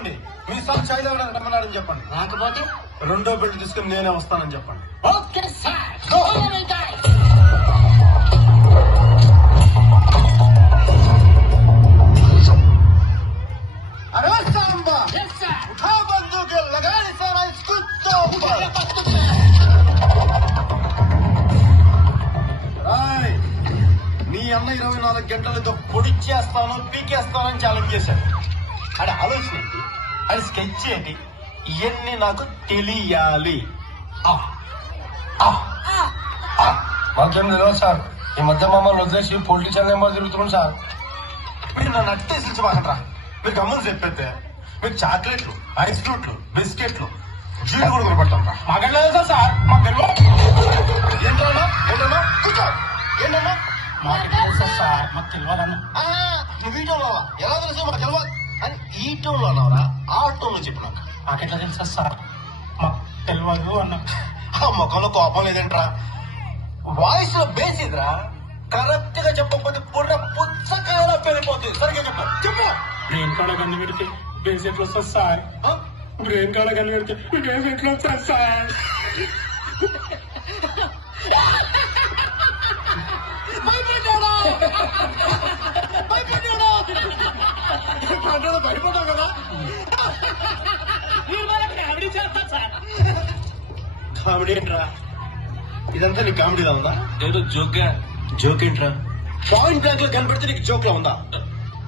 చెప్పండి. మీ సార్ చాయ్ తాగడానికి రమ్మన్నాడని చెప్పండి. రాకపోతే రెండో బిల్లు తీసుకుని నేనే వస్తానని చెప్పండి. Okay sir. अरे सांबा Yes, sir. उठा बंदूक लगाने सारा इसको तोड़. రాయ్, నీ అన్న 24 గంటలతో పొడిచేస్తాను పీకేస్తానని ఛాలెంజ్ చేశాడు. అది ఆలోచన ఏంటి, అది స్కెచ్ ఏంటి, ఇవన్నీ నాకు తెలియాలి. మాకేం తెలియదు సార్. ఈ మధ్య మమ్మల్ని వదిలేసి పొలిటిషియన్ నెంబర్ తిరుగుతున్నాం సార్. మీరు నన్ను అట్టేసి బాగట్రా. మీరు గమ్మని చెప్పేస్తే మీకు చాక్లెట్లు, ఐస్ ఫ్రూట్లు, బిస్కెట్లు, జీడి కూడా కొనపడతాం రా. మాకేం లేదు సార్. మాకు తెలియదు. ఏంటన్నా ఏంటన్నా కూర్చో. ఏంటన్నా మాకేం తెలుసు సార్. మాకు తెలియదన్న. నువ్వు ఈ టోన్లో ఎలా తెలుసు మాకు తెలియదు అని ఈ టోన్లో అన్నావురా, ఆ టోన్లో చెప్పు నాకు. మాకెట్లా తెలుసా సార్. మాకు తెలియదు అన్న. ఆ ముఖంలో కోపం లేదంట్రా, వాయిస్ లో బేస్ ఇదిరా. కరెక్ట్ గా చెప్పకపోతే పుర్ర పుచ్చకాయలా పెరిగిపోతుంది. సరిగ్గా చెప్పు చెప్పు. బ్రెయిన్ కాడ కన్ను పెడితే బేస్ ఎట్లా వస్తుంది సార్. బ్రెయిన్ కాడ కన్ను పెడితే బేస్ ఎట్లా వస్తుంది సార్. భయపడ్డావు కదా. కామెడీ ఏంట్రా ఇదంతా నీకు కామెడీలా ఉందా? ఏదో జోక్గా. జోక్ ఏంట్రా? పాయింట్ బ్లాంక్ లో కనబడితే నీకు జోక్ లో ఉందా?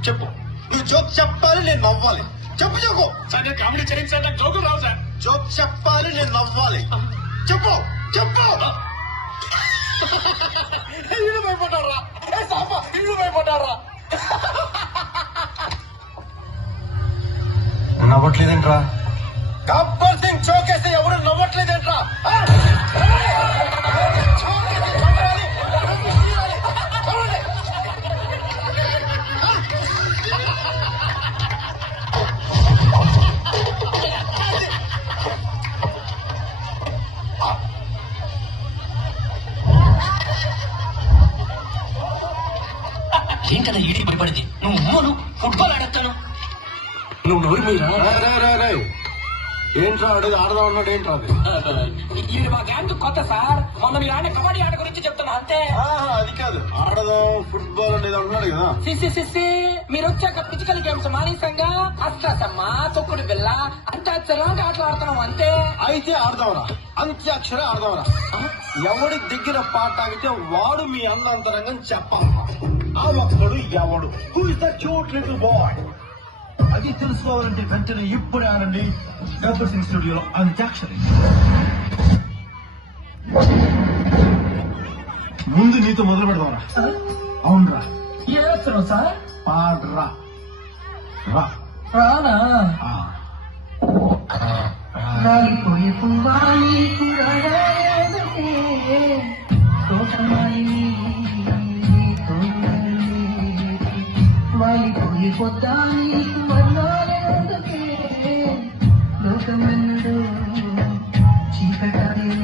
చెప్పు. నువ్వు జోక్ చెప్పాలి, నేను నవ్వాలి. చెప్పు జోకు. సార్ నేను కామెడీ చేయండి సార్. నాకు జోకులు రావు సార్. జోక్ చెప్పాలి, నేను నవ్వాలి. చెప్పు చెప్పు. ఇల్లు భయపడ్డారా? ఇల్లు భయపడ్డారా? నవ్వట్లేదేంట్రా? గబ్బర్ సింగ్ చోకేస్తే ఎవరు నవ్వట్లేదేంట్రా? ఏంటన్నా ఈడికి భయపడింది? నువ్వు ఫుట్బాల్ ఆడతాను. నువ్వు నోరు మీరా? ఏంట్రా అడిగి ఆడదాం అన్నాడు. ఏంట్రా అది? ఇది మా గ్యాంగ్ కొత్త సార్. మొన్న మీరు ఆడే కబడ్డీ ఆట గురించి చెప్తున్నా అంతే. అది కాదు, ఆడదాం ఫుట్బాల్ అనేది అంటున్నాడు కదా. సిసి మీరు వచ్చాక ఫిజికల్ గేమ్స్ మానేసంగా అష్టాసమ్మ, తొక్కుడు బిల్ల, అంత్యాక్షరానికి ఆటలు ఆడుతున్నాం అంతే. అయితే ఆడదాంరా, అంత్యాక్షర ఆడదాంరా. ఎవడి దగ్గర పాట ఆగితే వాడు మీ అన్నంతరంగం చెప్పాలి. ఆ ఒక్కడు ఎవడు? Who is the cute little boy? అది తెలుసుకోవాలంటే వెంటనే ఇప్పుడే ఆడండి గబ్బర్ సింగ్ స్టూడియోలో అంత్యాక్షరి. ముందు నీతో మొదలు పెడదాంరా. అవునరా, ఏస్తున్నావు సార్? పాడరా. రా రానా? రాలిపోయే పువ్వాలి వాలిపోయే పొద్దాలి వర్ణాలకే లోకమన్నుడు చీకటాలే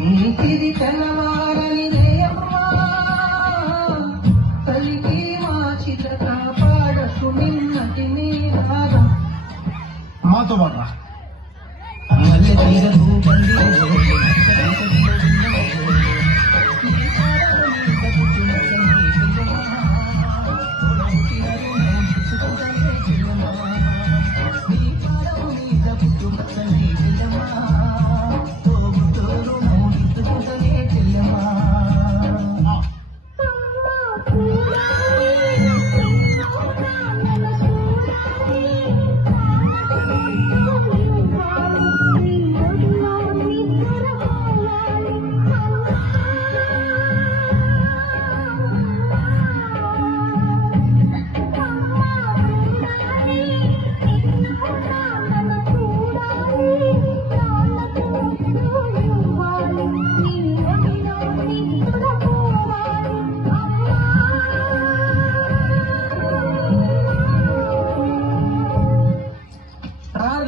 నీకిది తెల్లవారని రేయమ్మా తల్లికి మా చిత్ర కాపాడకు నిన్నటి నీ రాగం. మాతో పాడరా. మల్లె తీరదు బండి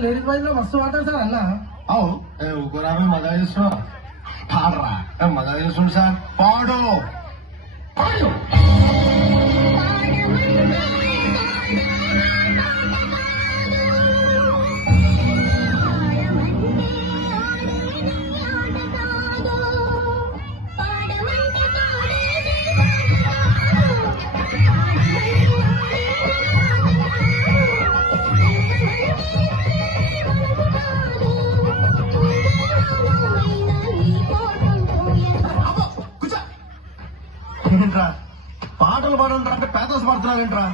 లేడీస్ బాయ్స్ లో మస్తు వాటర్ సార్ అన్న. అవు ఊకురామే మజా చేస్తున్నావు. పాడరా. మజా చేస్తుండు సార్. పాడు పాడు. పాటలు పాడంటారా అంటే పేదలు పాడుతున్నారేంట్రా?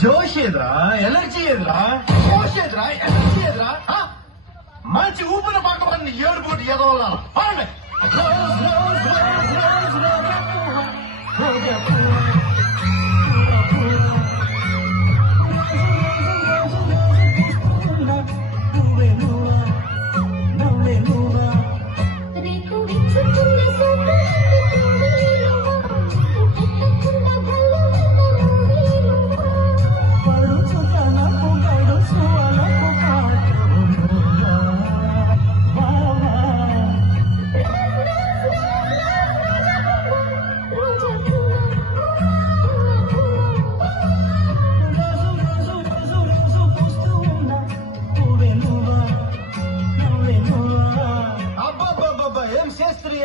జోష్ ఏదిరా, ఎనర్జీ ఏదిరా, జోష్ ఏదిరా, ఎనర్జీ ఏదిరా? ఆ? మంచి ఊపిన పాట పాడండి, ఏడు పోటీ ఏదో పాడండి. రేకు విచ్చుతున్న అబ్బాబ్బాబ్బా, ఏం చేస్త్రీ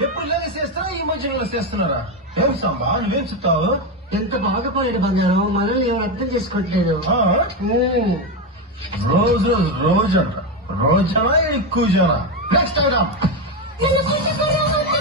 ఎప్పుడు లేని చేస్తారా, ఈ మధ్యలో చేస్తున్నారా? ఏం సంబా, నువ్వేం చెప్తావు? ఎంత బాగా పాడాడు బంగారం, మనల్ని ఎవరు అర్థం చేసుకోవట్లేదు. ఆ? రోజు అంట, రోజనా ఎక్కువ జనా. Next item. నన్ను